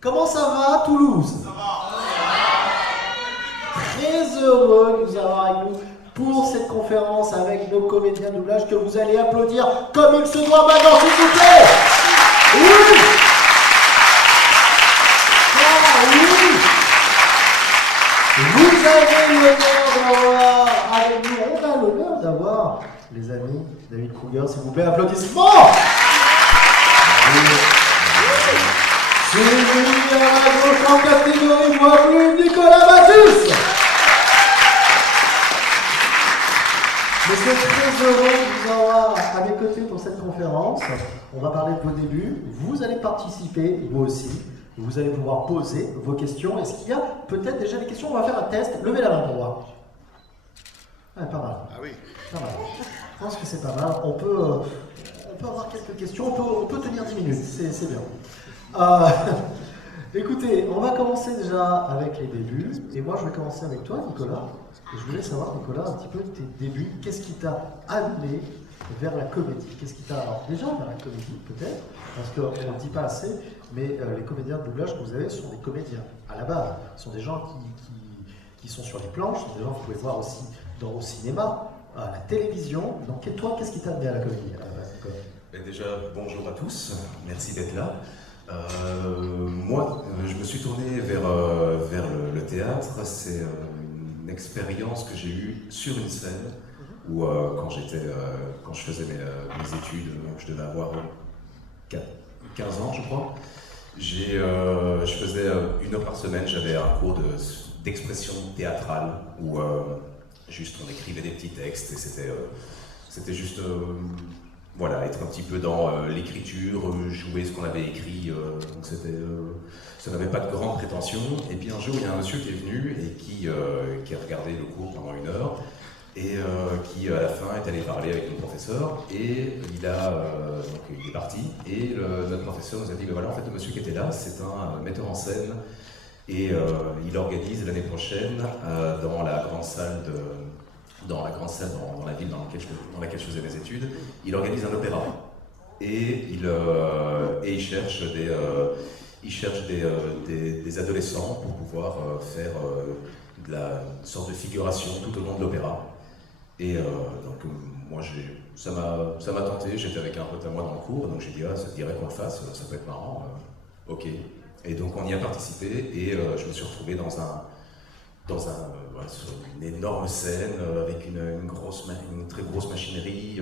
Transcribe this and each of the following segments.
Comment ça va, Toulouse? Très heureux de vous avoir avec nous pour cette conférence avec nos comédiens de doublage que vous allez applaudir comme il se doit maintenant, s'il vous plaît. Oui. Ah, oui. Vous avez l'honneur d'avoir avec nous, on a l'honneur d'avoir les amis David Kruger, s'il vous plaît, applaudissements. C'est venu à la gauche en catégorie voix plus Nicolas Matus. Je suis très heureux de vous avoir à mes côtés pour cette conférence. On va parler de vos débuts. Vous allez participer, vous aussi. Vous allez pouvoir poser vos questions. Est-ce qu'il y a peut-être déjà des questions? On va faire un test. Levez la main pour voir. Ah, pas mal. Ah oui. Pas mal. Je pense que c'est pas mal. On peut avoir quelques questions. On peut tenir 10 minutes. C'est bien. Écoutez, on va commencer déjà avec les débuts. Et moi, je vais commencer avec toi, Nicolas. Et je voulais savoir, Nicolas, un petit peu tes débuts. Qu'est-ce qui t'a amené vers la comédie? Qu'est-ce qui t'a... Alors, déjà vers la comédie, peut-être, parce qu'on ne le dit pas assez, mais les comédiens de doublage que vous avez sont des comédiens, à la base. Ce sont des gens qui sont sur les planches, ce sont des gens que vous pouvez voir aussi au cinéma, à la télévision. Donc, et toi, qu'est-ce qui t'a amené à la comédie, à la base, Nicolas? Déjà, bonjour à tous, merci d'être là. Moi, je me suis tourné vers le théâtre. C'est une expérience que j'ai eue sur une scène où, quand je faisais mes études, je devais avoir 15 ans, je crois. Je faisais 1 heure par semaine, j'avais un cours d'expression théâtrale où juste on écrivait des petits textes et c'était juste voilà, être un petit peu dans l'écriture, jouer ce qu'on avait écrit, donc ça n'avait pas de grandes prétentions. Et puis un jour, il y a un monsieur qui est venu et qui a regardé le cours pendant 1 heure et qui à la fin est allé parler avec mon professeur et il est parti et notre professeur nous a dit, ben voilà, en fait le monsieur qui était là, c'est un metteur en scène et il organise l'année prochaine dans la grande salle dans la ville dans laquelle je faisais mes études, il organise un opéra et il cherche des adolescents pour pouvoir faire une sorte de figuration tout au long de l'opéra. Et donc moi ça m'a tenté, j'étais avec un pote à moi dans le cours, donc j'ai dit ah, ça te dirait qu'on le fasse, ça peut être marrant, ok. Et donc on y a participé et je me suis retrouvé sur une énorme scène avec une très grosse machinerie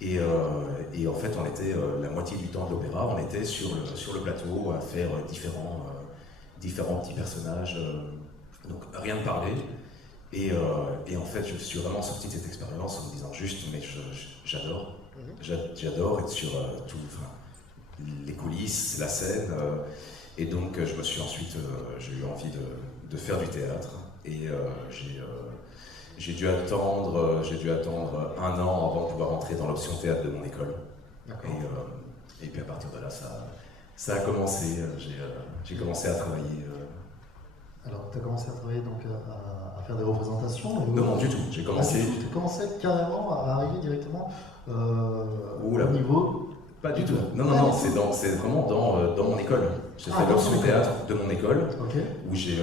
et en fait on était la moitié du temps de l'opéra, on était sur le plateau à faire différents petits personnages, donc rien de parler et en fait je suis vraiment sorti de cette expérience en me disant juste mais j'adore être sur les coulisses, la scène et donc je me suis ensuite j'ai eu envie de faire du théâtre et j'ai dû attendre 1 an avant de pouvoir entrer dans l'option théâtre de mon école. Et puis à partir de là ça a commencé, j'ai commencé à travailler. Alors tu as commencé à travailler donc à faire des représentations? Non, du tout, j'ai commencé... Tu as commencé carrément à arriver directement au niveau... Pas du tout. Non, c'est vraiment dans mon école. J'ai fait l'option théâtre de mon école, où j'ai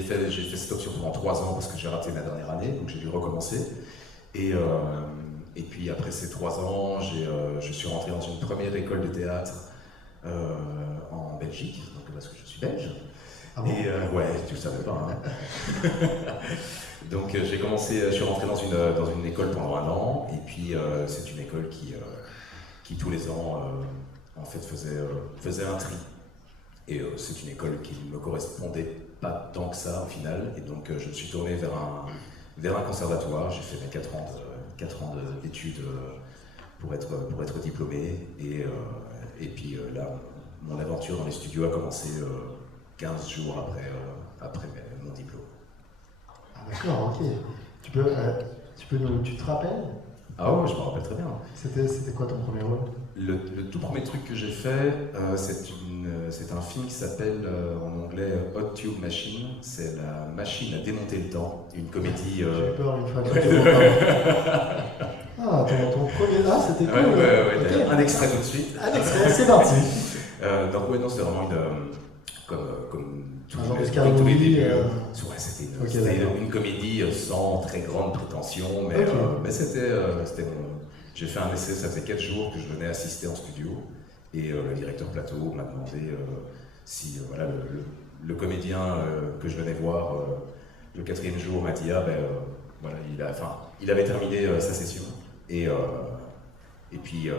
fait cette option pendant 3 ans parce que j'ai raté ma dernière année, donc j'ai dû recommencer. Et puis après ces 3 ans, je suis rentré dans une première école de théâtre en Belgique, donc parce que je suis belge. Ah bon? Et ouais, tu le savais pas. Hein. Donc je suis rentré dans une école pendant 1 an, et puis c'est une école qui tous les ans en fait faisait un tri. Et c'est une école qui ne me correspondait pas tant que ça au final, et donc je me suis tourné vers un conservatoire. J'ai fait mes 4 ans d'études pour être diplômé, et puis là mon aventure dans les studios a commencé 15 jours après mon diplôme. Ah d'accord, ok. Tu te rappelles? Ah ouais, je me rappelle très bien. C'était quoi ton premier rôle? Le tout premier truc que j'ai fait, c'est un film qui s'appelle en anglais Hot Tube Machine. C'est la machine à démonter le temps, une comédie. J'ai eu peur une fois que Ah, ton premier là, c'était cool. Ouais, okay. Un extrait tout de suite. Un extrait, c'est parti. Donc ouais, non, c'était vraiment comme Un genre de tous les Scarabée, débuts. euh. Ouais, c'était Ok, c'était d'accord. une comédie sans très grande prétention, Ok. mais c'était j'ai fait un essai, ça faisait 4 jours que je venais assister en studio, et le directeur plateau m'a demandé si voilà, le comédien que je venais voir le 4e jour m'a dit voilà, il avait terminé sa session, et, euh, et puis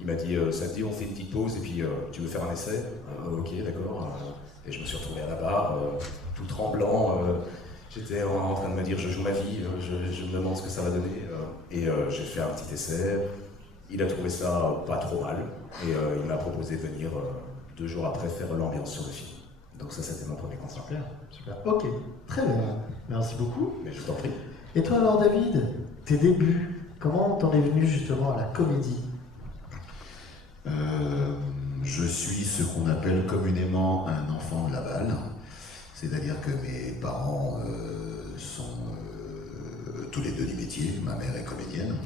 il m'a dit ça te dit, on fait une petite pause, et puis tu veux faire un essai. Ok, d'accord. Et je me suis retrouvé à la barre, tout tremblant. J'étais en train de me dire je joue ma vie, je me demande ce que ça va donner. Et j'ai fait un petit essai. Il a trouvé ça pas trop mal, et il m'a proposé de venir 2 jours après faire l'ambiance sur le film. Donc ça, c'était mon premier contrat. Super, super. Ok, très bien. Merci beaucoup. Mais je t'en prie. Et toi alors David, tes débuts, comment t'en es venu justement à la comédie? Je suis ce qu'on appelle communément un enfant de Laval, c'est-à-dire que mes parents sont tous les deux du métier. Ma mère est comédienne.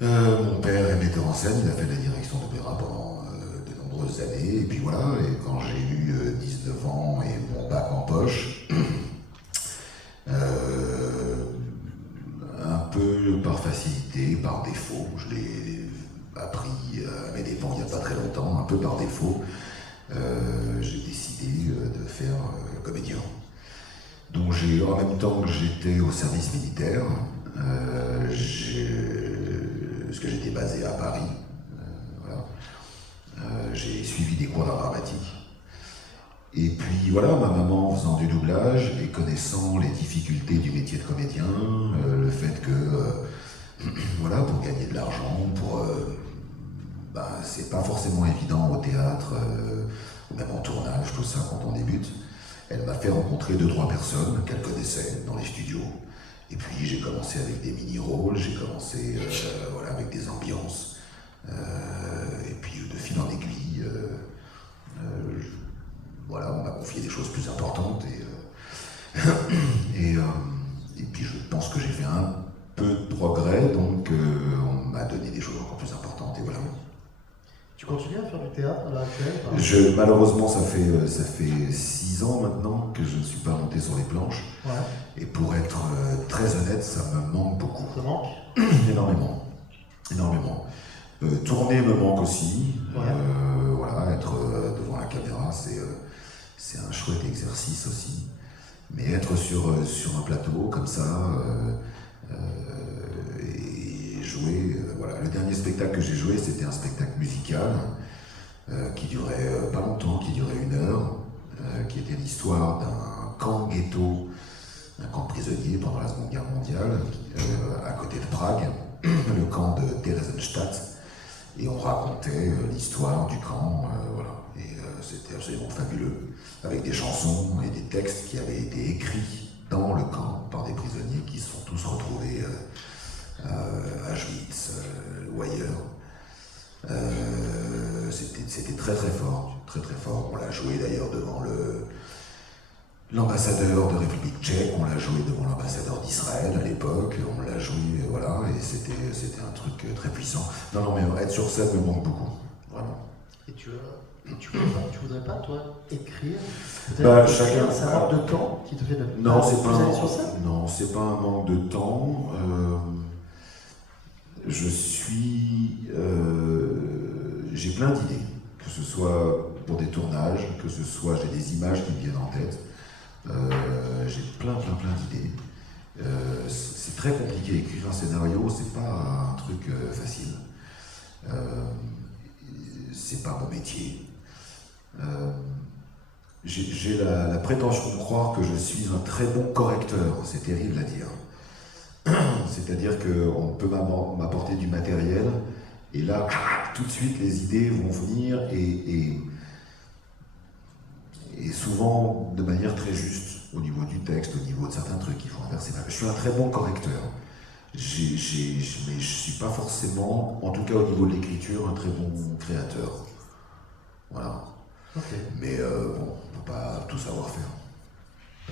Mon père est metteur en scène, il a fait de la direction d'opéra pendant de nombreuses années, et puis voilà, et quand j'ai eu 19 ans et mon bac en poche, un peu par facilité, par défaut, je l'ai appris à mes dépens il n'y a pas très longtemps, un peu par défaut, j'ai décidé de faire comédien. Donc en même temps que j'étais au service militaire, parce que j'étais basé à Paris, voilà, j'ai suivi des cours d'art dramatique. Et puis voilà, ma maman faisant du doublage et connaissant les difficultés du métier de comédien, le fait que, voilà, pour gagner de l'argent, c'est pas forcément évident au théâtre, ou même en tournage, tout ça, quand on débute. Elle m'a fait rencontrer 2-3 personnes qu'elle connaissait dans les studios. Et puis j'ai commencé avec des mini-rôles, j'ai commencé voilà, avec des ambiances. Et puis de fil en aiguille, voilà, on m'a confié des choses plus importantes. Et puis je pense que j'ai fait un peu de progrès, donc on m'a donné des choses encore plus importantes. Et voilà. Tu continues à faire du théâtre à l'heure actuelle? Malheureusement, ça fait 6 ans maintenant que je ne suis pas monté sur les planches. Ouais. Et pour être très honnête, ça me manque beaucoup. Ça manque? Énormément. Énormément. Tourner me manque aussi. Ouais. Voilà, être devant la caméra, c'est un chouette exercice aussi. Mais être sur un plateau comme ça et jouer, voilà. Le dernier spectacle que j'ai joué, c'était un spectacle musical qui durait pas longtemps, qui durait 1 heure, qui était l'histoire d'un camp ghetto, un camp de prisonniers pendant la Seconde Guerre mondiale, à côté de Prague, le camp de Theresienstadt. Et on racontait l'histoire du camp, voilà. Et c'était absolument fabuleux, avec des chansons et des textes qui avaient été écrits dans le camp par des prisonniers qui se sont tous retrouvés à Auschwitz ou ailleurs. C'était très très fort, très très fort. On l'a joué d'ailleurs devant l'ambassadeur de République tchèque, on l'a joué devant l'ambassadeur d'Israël à l'époque, on l'a joué, voilà, et c'était un truc très puissant. Non, mais être sur scène me manque beaucoup, vraiment. Et tu voudrais pas, toi, écrire? Chacun. C'est un manque de temps qui te fait de Non, c'est plus aller sur scène? Non, c'est pas un manque de temps. J'ai plein d'idées, que ce soit pour des tournages, que ce soit j'ai des images qui me viennent en tête. J'ai plein d'idées. C'est très compliqué. Écrire un scénario, c'est pas un truc facile. C'est pas mon métier. J'ai la prétention de croire que je suis un très bon correcteur. C'est terrible à dire. C'est-à-dire qu'on peut m'apporter du matériel et là, tout de suite, les idées vont venir et souvent de manière très juste au niveau du texte, au niveau de certains trucs qu'il faut inverser. Je suis un très bon correcteur. Mais je ne suis pas forcément, en tout cas au niveau de l'écriture, un très bon créateur. Voilà. Okay. Mais bon, on ne peut pas tout savoir faire.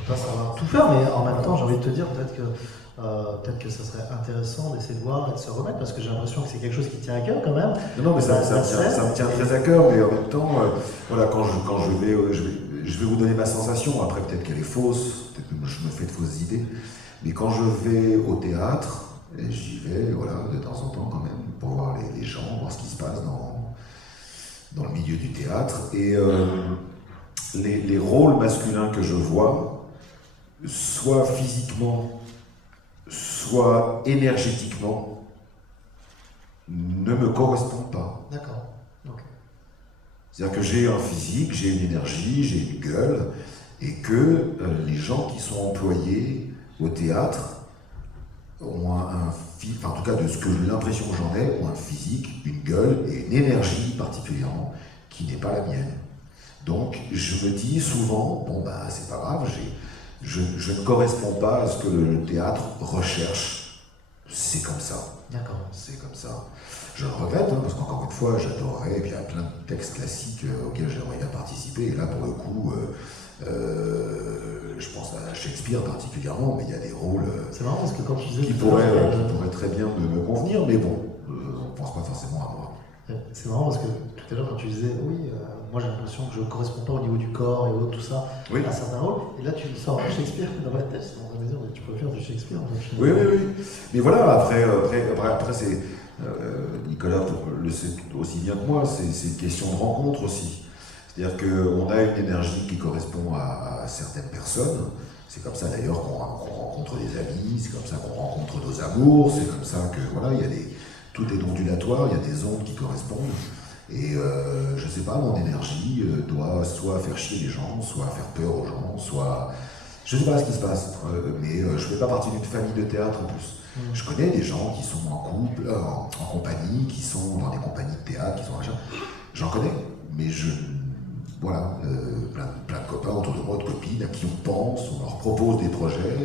ne peut pas savoir tout faire, mais en même temps, j'ai envie de te dire peut-être que ça serait intéressant d'essayer de voir et de se remettre, parce que j'ai l'impression que c'est quelque chose qui tient à cœur quand même. Non, mais ça me tient très à cœur, mais en même temps, voilà, quand je vais vous donner ma sensation, après peut-être qu'elle est fausse, peut-être que je me fais de fausses idées, mais quand je vais au théâtre, et j'y vais voilà, de temps en temps quand même, pour voir les gens, voir ce qui se passe dans le milieu du théâtre, et les rôles masculins que je vois, soit physiquement, soit énergétiquement, ne me correspondent pas. D'accord. Ok. C'est-à-dire que j'ai un physique, j'ai une énergie, j'ai une gueule, et que les gens qui sont employés au théâtre ont enfin, en tout cas de ce que l'impression que j'en ai, ont un physique, une gueule et une énergie particulièrement qui n'est pas la mienne. Donc je me dis souvent, bon bah c'est pas grave, je ne corresponds pas à ce que le théâtre recherche. C'est comme ça. D'accord. C'est comme ça. Je le regrette, hein, parce qu'encore une fois, j'adorerais, et puis il y a plein de textes classiques auxquels j'aimerais bien participer, et là pour le coup, je pense à Shakespeare particulièrement, mais il y a des rôles C'est marrant parce que quand tu disais qui pourraient très bien me convenir, mais bon, on ne pense pas forcément à moi. c'est marrant parce que tout à l'heure quand tu disais oui, moi j'ai l'impression que je ne correspond pas au niveau du corps et autres, tout ça, Oui. à certains rôles, et là tu sors Shakespeare dans ma tête, c'est en train de me dire mais tu peux faire du Shakespeare. Donc, Oui. Mais voilà, après c'est. Nicolas le sait aussi bien que moi, c'est une question de rencontre aussi. C'est-à-dire qu'on a une énergie qui correspond à certaines personnes. C'est comme ça d'ailleurs qu'on rencontre des amis, c'est comme ça qu'on rencontre nos amours, c'est comme ça que voilà, tout est ondulatoire, il y a des ondes qui correspondent. Et je sais pas, mon énergie doit soit faire chier les gens, soit faire peur aux gens, soit. Je sais pas ce qui se passe, mais je fais pas partie d'une famille de théâtre en plus. Je connais des gens qui sont en couple, en compagnie, qui sont dans des compagnies de théâtre, qui sont machin. J'en connais, mais voilà, plein de copains autour de moi, de copines, à qui on pense, on leur propose des projets.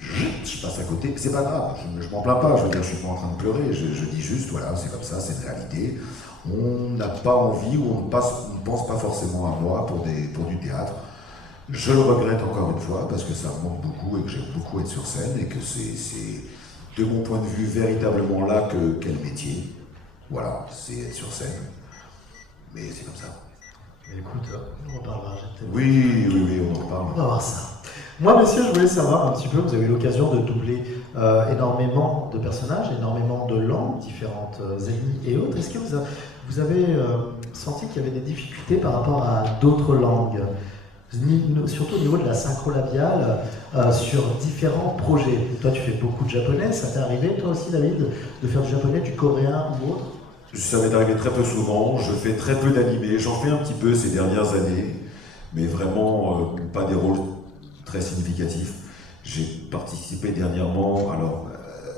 Je passe à côté, c'est pas grave, je m'en plains pas, je veux dire, je suis pas en train de pleurer, je dis juste, voilà, c'est comme ça, c'est une réalité. On n'a pas envie ou on ne pense pas forcément à moi pour du théâtre. Je le regrette encore une fois parce que ça me manque beaucoup et que j'aime beaucoup être sur scène et que c'est de mon point de vue véritablement là qu'est le métier. Voilà, c'est être sur scène. Mais c'est comme ça. Mais écoute, on en parlera. Oui, on en reparle. On va voir ça. Moi, messieurs, je voulais savoir un petit peu, vous avez eu l'occasion de doubler énormément de personnages, énormément de langues, différentes ethnies et autres. Est-ce que vous avez senti qu'il y avait des difficultés par rapport à d'autres langues, surtout au niveau de la synchro labiale, sur différents projets? Et toi, tu fais beaucoup de japonais, ça t'est arrivé, toi aussi, David, de faire du japonais, du coréen ou autre? Ça m'est arrivé très peu souvent, je fais très peu d'animés, j'en fais un petit peu ces dernières années, mais vraiment pas des rôles très significatifs. J'ai participé dernièrement, alors,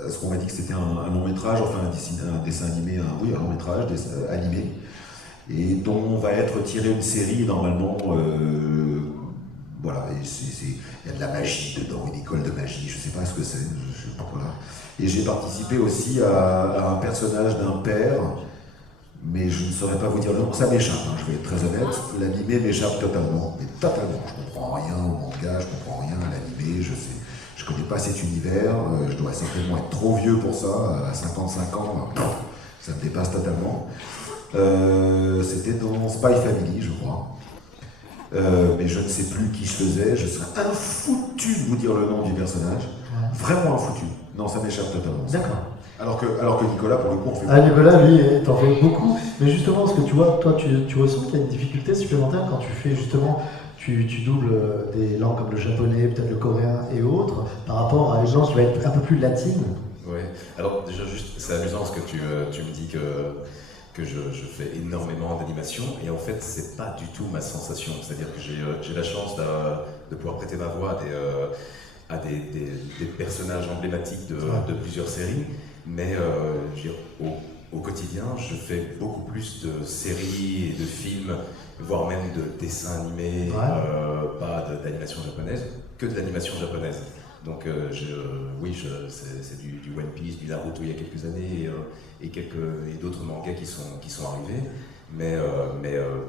est-ce qu'on m'a dit que c'était un long métrage, enfin un dessin animé, un long métrage animé, et dont va être tirée une série normalement. Voilà, il y a de la magie dedans, une école de magie, je ne sais pas ce que c'est, je sais pas quoi. Et j'ai participé aussi à un personnage d'un père, mais je ne saurais pas vous dire le nom, ça m'échappe, hein, je vais être très honnête, l'animé m'échappe totalement, mais totalement, je ne comprends rien au manga, je ne comprends rien à l'animé, je ne connais pas cet univers, je dois certainement être trop vieux pour ça, à 55 ans, ça me dépasse totalement. C'était dans Spy Family, je crois. Mais je ne sais plus qui je faisais, je serais infoutu de vous dire le nom du personnage. Ouais. Vraiment infoutu. Non, ça m'échappe totalement. D'accord. Alors que Nicolas, pour le coup, on fait beaucoup. Nicolas, lui, t'en fais beaucoup. Mais justement, parce que tu vois, toi, tu ressens qu'il y a une difficulté supplémentaire quand tu fais justement, tu doubles des langues comme le japonais, peut-être le coréen et autres, par rapport à une langue qui va être un peu plus latine. Oui. Alors déjà, juste, c'est amusant parce que tu me dis que je fais énormément d'animation et en fait c'est pas du tout ma sensation, c'est-à-dire que j'ai la chance de pouvoir prêter ma voix à des personnages emblématiques de plusieurs séries, mais je veux dire, au quotidien je fais beaucoup plus de séries et de films, voire même de dessins animés, pas d'animation japonaise, que de l'animation japonaise. Donc c'est du One Piece, du Naruto il y a quelques années et d'autres mangas qui sont arrivés, mais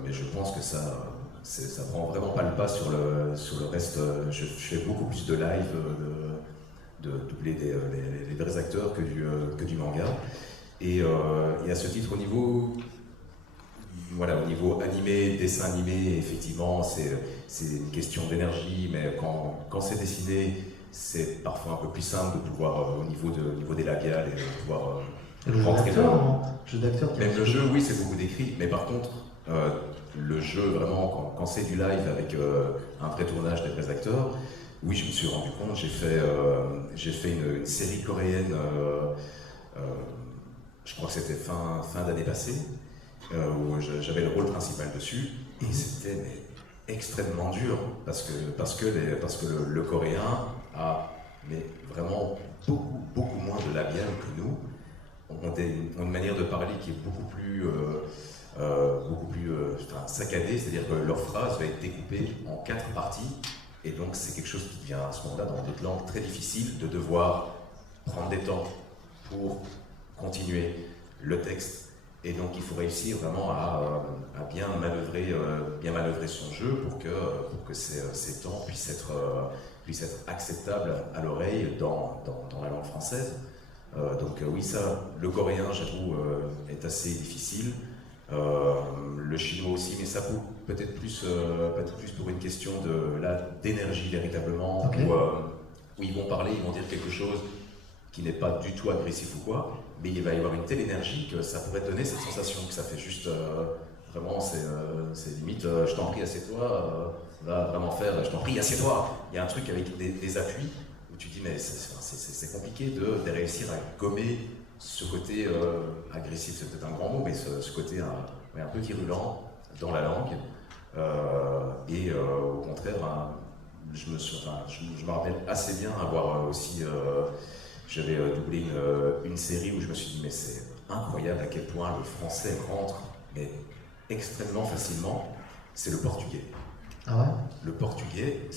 je pense que ça Ça prend vraiment pas le pas sur le reste. Je fais beaucoup plus de live, de doubler les vrais acteurs que du manga. Et à ce titre, au niveau animé, dessin animé, effectivement, c'est une question d'énergie, mais quand c'est dessiné, c'est parfois un peu plus simple de pouvoir, au niveau des labiales, et de pouvoir Et le jeu rentrer d'acteur, dans... non? Jeu d'acteur qui est un Même petit le peu- jeu, oui, c'est beaucoup décrit, mais par contre, le jeu, vraiment, quand c'est du live avec un vrai tournage des vrais acteurs, oui, je me suis rendu compte, j'ai fait une série coréenne, euh, je crois que c'était fin d'année passée, où j'avais le rôle principal dessus, et c'était extrêmement dur, parce que le coréen a vraiment beaucoup moins de labial que nous, ont une manière de parler qui est beaucoup plus saccadée, c'est-à-dire que leur phrase va être découpée en 4 parties, et donc c'est quelque chose qui devient à ce moment-là dans d'autres langues très difficile de devoir prendre des temps pour continuer le texte. Et donc il faut réussir vraiment à bien manœuvrer son jeu pour que ces temps puissent être acceptables à l'oreille dans la langue française. Donc oui, ça, le coréen, j'avoue, est assez difficile. Le chinois aussi, mais ça peut-être plus pour une question d'énergie véritablement, Ok. où ils vont parler, ils vont dire quelque chose qui n'est pas du tout agressif ou quoi, mais il va y avoir une telle énergie que ça pourrait donner cette sensation que ça fait juste vraiment, c'est limite, je t'en prie, assieds-toi, va vraiment faire, je t'en prie, assieds-toi. Il y a un truc avec des appuis où tu dis, mais c'est compliqué de réussir à gommer ce côté agressif, c'est peut-être un grand mot, mais ce côté un peu virulent dans la langue. Au contraire, je me rappelle assez bien avoir aussi. J'avais doublé une série où je me suis dit, mais c'est incroyable à quel point le français rentre mais extrêmement facilement. C'est le portugais. Ah ouais? Le portugais,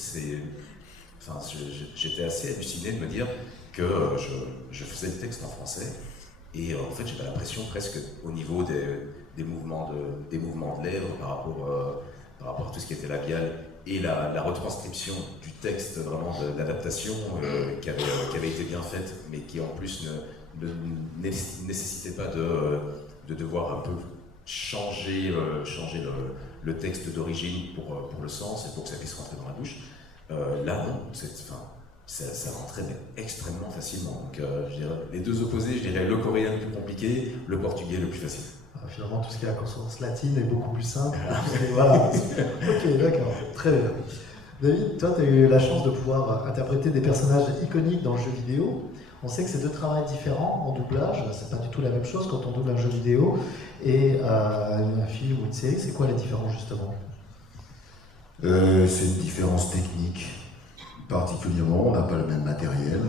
j'étais assez halluciné de me dire que je faisais le texte en français et en fait j'avais l'impression presque au niveau des mouvements de lèvres par rapport à tout ce qui était labial et la retranscription du texte vraiment de l'adaptation qui avait été bien faite mais qui en plus ne nécessitait pas de devoir un peu changer le texte d'origine pour le sens et pour que ça puisse rentrer dans la bouche. Là non, ça rentrait mais extrêmement facilement. Donc je dirais, les deux opposés, je dirais le coréen le plus compliqué, le portugais le plus facile. Finalement, tout ce qui est la consonance latine est beaucoup plus simple. Et voilà. Ok, d'accord. Très bien. David, toi, tu as eu la chance de pouvoir interpréter des personnages iconiques dans le jeu vidéo. On sait que c'est deux travails différents en doublage. C'est pas du tout la même chose quand on double un jeu vidéo et un film ou une série. C'est quoi la différence, justement? C'est une différence technique. Particulièrement, on n'a pas le même matériel.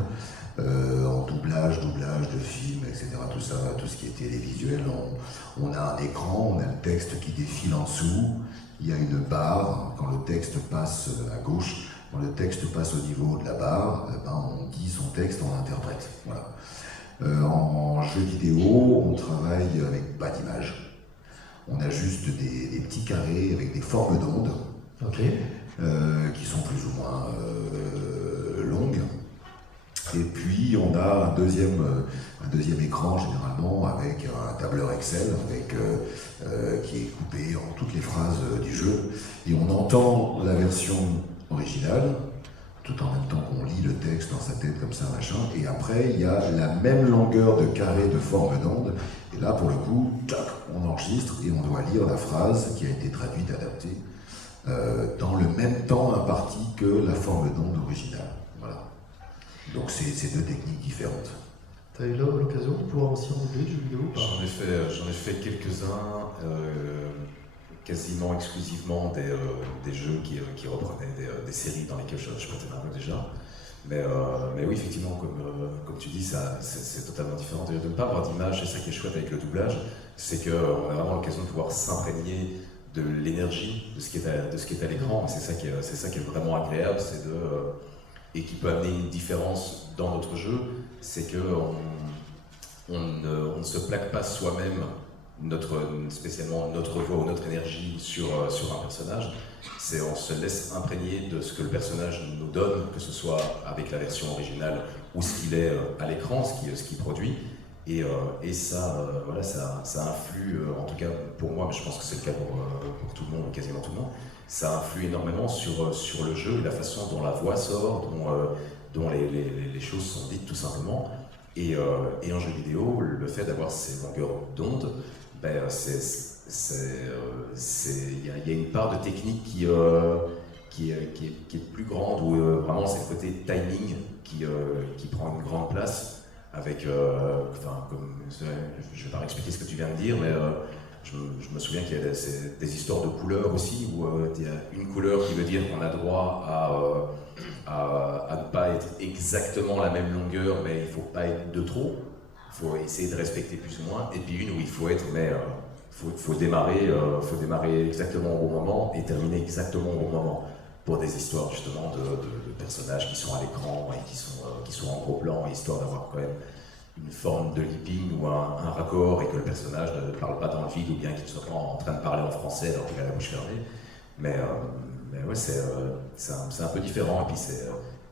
En doublage de films, etc. Tout ça, tout ce qui est télévisuel, on a un écran, on a le texte qui défile en dessous, il y a une barre, quand le texte passe à gauche, quand le texte passe au niveau de la barre, on dit son texte, on l'interprète. Voilà. En jeu vidéo, on travaille avec pas d'image. On a juste des petits carrés avec des formes d'ondes qui sont plus ou moins longues. Et puis on a un deuxième écran généralement avec un tableur Excel qui est coupé en toutes les phrases du jeu. Et on entend la version originale tout en même temps qu'on lit le texte dans sa tête comme ça, machin. Et après il y a la même longueur de carré de forme d'onde. Et là pour le coup, tac, on enregistre et on doit lire la phrase qui a été traduite, adaptée, dans le même temps imparti que la forme d'onde originale. Voilà. Donc c'est deux techniques différentes. Tu as eu l'occasion de pouvoir aussi en doubler du jeu vidéo ou pas? J'en ai fait quelques-uns, quasiment exclusivement des jeux qui reprenaient des séries dans lesquelles je prêtais ma voix déjà. Mais oui, effectivement, comme tu dis, c'est totalement différent. De ne pas avoir d'image, c'est ça qui est chouette avec le doublage, c'est qu'on a vraiment l'occasion de pouvoir s'imprégner de l'énergie de ce qui est à l'écran. C'est ça qui est vraiment agréable, et qui peut amener une différence dans notre jeu, c'est qu'on ne se plaque pas soi-même spécialement notre voix ou notre énergie sur un personnage, c'est on se laisse imprégner de ce que le personnage nous donne, que ce soit avec la version originale ou ce qu'il est à l'écran, ce qu'il produit. Et ça, voilà, ça influe, en tout cas pour moi, mais je pense que c'est le cas pour tout le monde, quasiment tout le monde, ça influe énormément sur le jeu et la façon dont la voix sort, dont les choses sont dites tout simplement. Et en jeu vidéo, le fait d'avoir ces longueurs d'onde, ben, il y a une part de technique qui est plus grande, où vraiment c'est le côté timing qui prend une grande place. Avec, je vais pas expliquer ce que tu viens de dire, mais je me souviens qu'il y a des histoires de couleurs aussi, où il y a une couleur qui veut dire qu'on a droit à ne pas être exactement la même longueur, mais il ne faut pas être de trop, il faut essayer de respecter plus ou moins, et puis une où il faut être, mais faut démarrer exactement au bon moment et terminer exactement au bon moment. Pour des histoires justement de personnages qui sont à l'écran et qui sont en gros plan, histoire d'avoir quand même une forme de lipping ou un raccord et que le personnage ne parle pas dans le vide ou bien qu'il ne soit pas en train de parler en français alors qu'il a la bouche fermée. Mais ouais, c'est un peu différent et puis c'est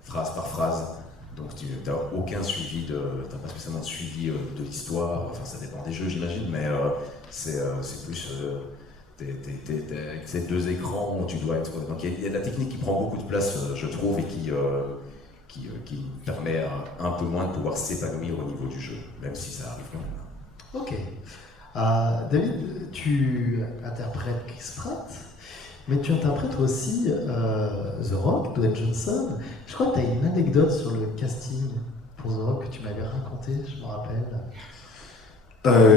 phrase par phrase. Donc tu n'as aucun suivi, t'as pas spécialement de suivi de l'histoire, enfin ça dépend des jeux j'imagine, mais c'est plus... avec ces deux écrans où tu dois être... Donc il y a de la technique qui prend beaucoup de place, je trouve, et qui permet un peu moins de pouvoir s'épanouir au niveau du jeu, même si ça arrive quand même. Ok. David, tu interprètes Chris Pratt, mais tu interprètes aussi The Rock, Dwayne Johnson. Je crois que tu as une anecdote sur le casting pour The Rock que tu m'avais raconté, je me rappelle.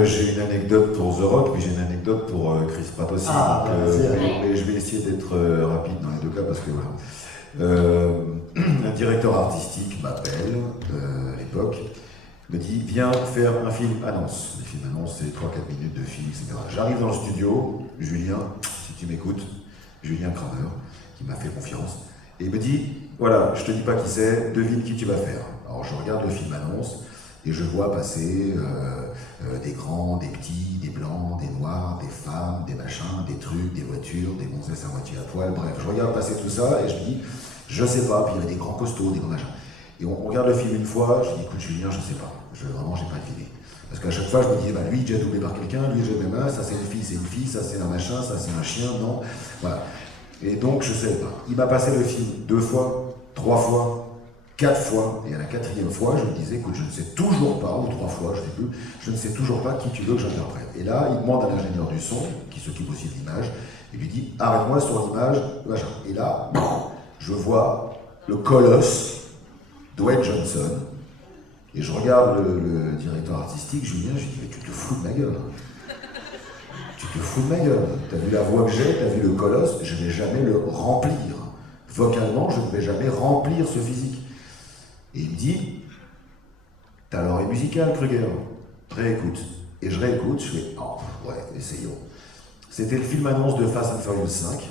J'ai une anecdote pour The Rock, puis j'ai une anecdote pour Chris Pratt aussi. Mais je vais essayer d'être rapide dans les deux cas parce que voilà. Un directeur artistique m'appelle à l'époque, me dit viens faire un film annonce. Les films annonces, c'est 3-4 minutes de film, etc. J'arrive dans le studio, Julien, si tu m'écoutes, Julien Kramer, qui m'a fait confiance, et il me dit voilà, je te dis pas qui c'est, devine qui tu vas faire. Alors je regarde le film annonce. Et je vois passer des grands, des petits, des blancs, des noirs, des femmes, des machins, des trucs, des voitures, des gonzesses à moitié à poil, bref. Je regarde passer tout ça et je me dis, je sais pas, puis il y avait des grands costauds, des grands machins. Et on regarde le film une fois, je dis, écoute Julien, je sais pas, vraiment j'ai pas d'idée. Parce qu'à chaque fois je me disais, bah, lui il est déjà doublé par quelqu'un, lui j'ai même ça c'est une fille, ça c'est un machin, ça c'est un chien, non. Voilà. Et donc je sais pas. Il m'a passé le film 2 fois, 3 fois, 4 fois, et à la 4e fois, je me disais, écoute, je ne sais toujours pas, ou 3 fois, je ne sais plus, je ne sais toujours pas qui tu veux que j'interprète. Et là, il demande à l'ingénieur du son, qui s'occupe aussi de l'image, il lui dit, arrête-moi sur l'image, machin. Et là, je vois le colosse, Dwayne Johnson, et je regarde le directeur artistique, Julien, je lui dis, mais tu te fous de ma gueule. Tu te fous de ma gueule. T'as vu la voix que j'ai, t'as vu le colosse, je ne vais jamais le remplir. Vocalement, je ne vais jamais remplir ce physique. Et il me dit, t'as l'oreille musicale, Kruger, réécoute. Et je réécoute, je fais, oh, ouais, essayons. C'était le film annonce de Fast and Furious 5.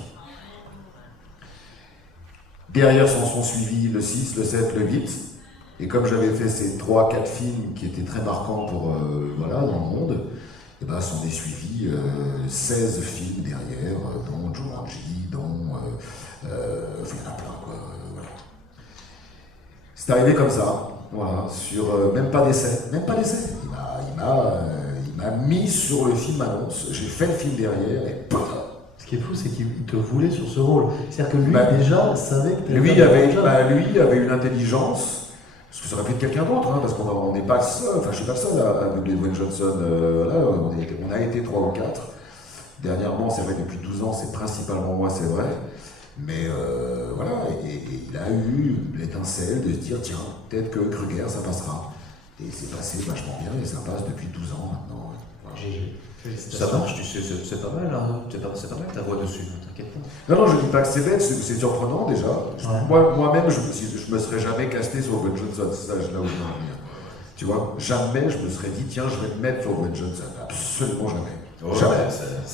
Derrière s'en sont suivis le 6, le 7, le 8. Et comme j'avais fait ces 3-4 films qui étaient très marquants pour, voilà, dans le monde, et ben, s'en est suivi 16 films derrière, dont Jumanji, dont... il y en a plein, quoi. Voilà. C'est arrivé comme ça, voilà, sur même pas d'essai. Il m'a mis sur le film annonce, j'ai fait le film derrière et paf. Ce qui est fou, c'est qu'il te voulait sur ce rôle. C'est-à-dire que lui, déjà, savait que lui avait une intelligence, parce que ça aurait pu être quelqu'un d'autre, hein, parce qu'on n'est pas seul, enfin je suis pas le seul à doubler Dwayne Johnson, là, on a été 3 ou 4. Dernièrement, c'est vrai, depuis 12 ans, c'est principalement moi, c'est vrai. Mais voilà, et il a eu l'étincelle de se dire, tiens, peut-être que Kruger, ça passera. Et c'est passé vachement bien, et ça passe depuis 12 ans maintenant. Voilà. Ça marche, tu sais, c'est pas mal, hein. C'est pas mal ta voix dessus, t'inquiète pas. Non, je dis pas que c'est bête, c'est surprenant déjà. Ouais. Moi-même, je me serais jamais casté sur Dwayne Johnson, c'est ça, là où je veux en venir. Tu vois, jamais je me serais dit, tiens, je vais me mettre sur Dwayne Johnson. Absolument jamais. Ouais, Jamais.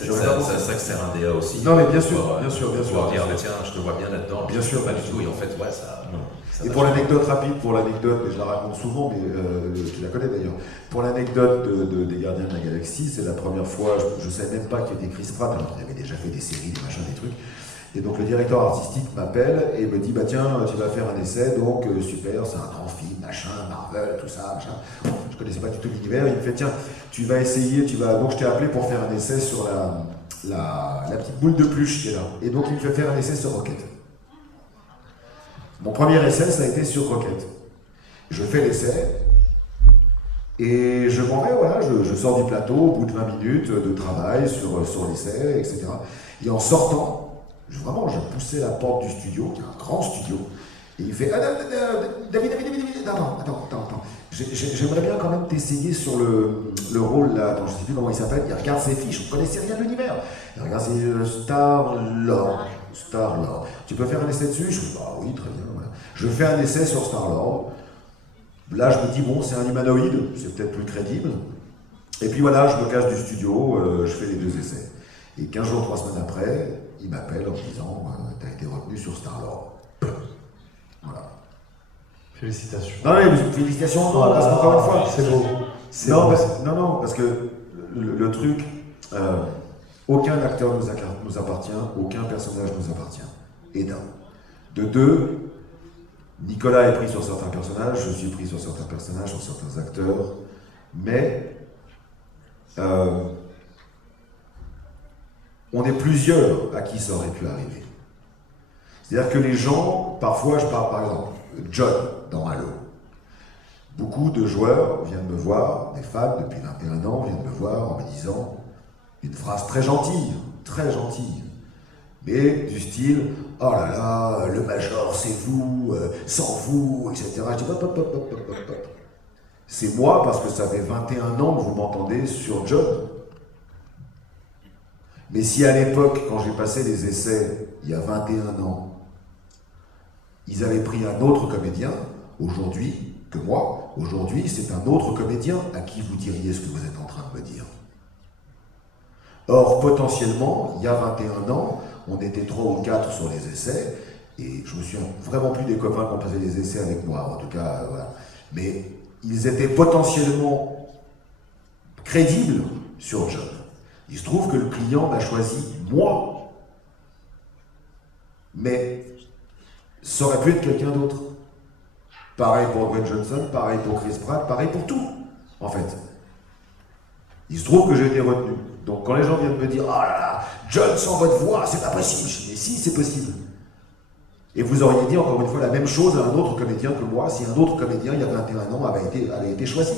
J'aurais pas pensé. Ça sert un DA aussi. Non, mais bien sûr, Pouvoir, bien sûr. dire, mais tiens, je te vois bien là-dedans. Bien sûr, Pas bien du sûr. tout. Et en fait, ouais, ça. Et pour l'anecdote rapide, mais je la raconte souvent, mais tu la connais d'ailleurs. Pour l'anecdote des Gardiens de la Galaxie, c'est la première fois, je ne savais même pas qu'il y était Chris Pratt, alors qu'il avait déjà fait des séries, des machins, des trucs. Et donc le directeur artistique m'appelle et me dit, bah tiens, tu vas faire un essai, donc super, c'est un grand film, machin, Marvel, tout ça, machin. Je connaissais pas du tout l'univers, il me fait, tiens, tu vas essayer, donc je t'ai appelé pour faire un essai sur la petite boule de pluche qui est là. Et donc il me fait faire un essai sur Rocket. Mon premier essai, ça a été sur Rocket. Je fais l'essai et je m'en vais, voilà, je sors du plateau au bout de 20 minutes de travail sur l'essai, etc. Et en sortant, je poussais la porte du studio, qui est un grand studio, et il fait David, attends. J'aimerais bien quand même t'essayer sur le rôle là, attends, je ne sais plus comment il s'appelle, il regarde ses fiches, on ne connaissait rien de l'univers. Il regarde ses Star-Lord. Tu peux faire un essai dessus? Je dis, bah oui, très bien. Voilà. Je fais un essai sur Star-Lord. Là, je me dis, bon, c'est un humanoïde, c'est peut-être plus crédible. Et puis voilà, je me cache du studio, je fais les 2 essais. Et 15 jours, 3 semaines après, il m'appelle en me disant, t'as été retenu sur Star-Lord. Voilà. Félicitations. Non, mais félicitations, non, parce qu'encore une fois, c'est beau. Non, parce que le truc, aucun acteur nous appartient, aucun personnage nous appartient. Et d'un. De deux, Nicolas est pris sur certains personnages, je suis pris sur certains personnages, sur certains acteurs, mais on est plusieurs à qui ça aurait pu arriver. C'est-à-dire que les gens, parfois, je parle par exemple, John dans Halo. Beaucoup de joueurs viennent me voir, des fans depuis 21 ans viennent me voir en me disant une phrase très gentille, mais du style « Oh là là, le Major, c'est vous, sans vous, etc. » Je dis « Hop. C'est moi parce que ça fait 21 ans que vous m'entendez sur John. Mais si à l'époque, quand j'ai passé les essais, il y a 21 ans, ils avaient pris un autre comédien, aujourd'hui, que moi, aujourd'hui, c'est un autre comédien à qui vous diriez ce que vous êtes en train de me dire. Or, potentiellement, il y a 21 ans, on était 3 ou 4 sur les essais, et je me souviens vraiment plus des copains qui ont passé les essais avec moi, en tout cas, voilà. Mais ils étaient potentiellement crédibles sur John. Il se trouve que le client m'a choisi moi. Mais ça aurait pu être quelqu'un d'autre. Pareil pour Dwayne Johnson, pareil pour Chris Pratt, pareil pour tout, en fait. Il se trouve que j'ai été retenu. Donc quand les gens viennent me dire « Ah là là, John sans votre voix, c'est pas possible », je dis « Mais si, c'est possible ». Et vous auriez dit encore une fois la même chose à un autre comédien que moi, si un autre comédien, il y a 21 ans, avait été choisi.